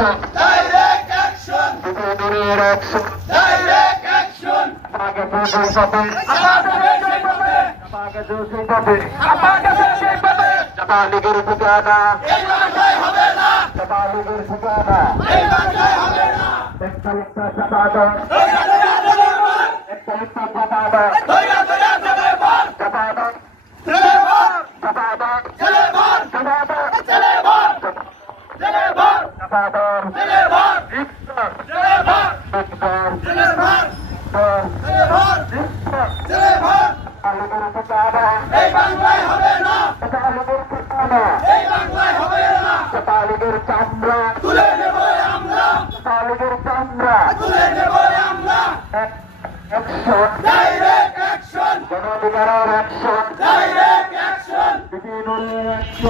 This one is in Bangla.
অ্যাকশন ডাইরেক্ট অ্যাকশন বিপিনুরের অ্যাকশন ডাইরেক্ট অ্যাকশন আগে দুই পাবে আমাদের সেই পাবে আগে দুই পাবে আমাদের সেই পাবে জাপালিগের ঠিকানা এই বাংলায় হবে না জাপালিগের ঠিকানা এই বাংলায় হবে না একটা চাপাদা দইরা দইরা চলে বল একটা চাপাদা দইরা দইরা চলে বল চাপাদা চলে বল চাপাদা চলে বল চাপাদা চলে বল চলে বল চাপাদা চলে বল রিক্সা চলে বল রিক্সা চলে বল চলে বল রিক্সা চলে বল জাপালিগের ঠিকানা এই বাংলায় হবে না জাপালিগের ঠিকানা এই বাংলায় হবে না জাপালিগের চামড়া তুলে নেব আমরা জাপালিগের চামড়া তুলে নেব আমরা অ্যাকশন ডাইরেক্ট অ্যাকশন গণঅধিকারের অ্যাকশন ডাইরেক্ট অ্যাকশন বিপিনুরের অ্যাকশন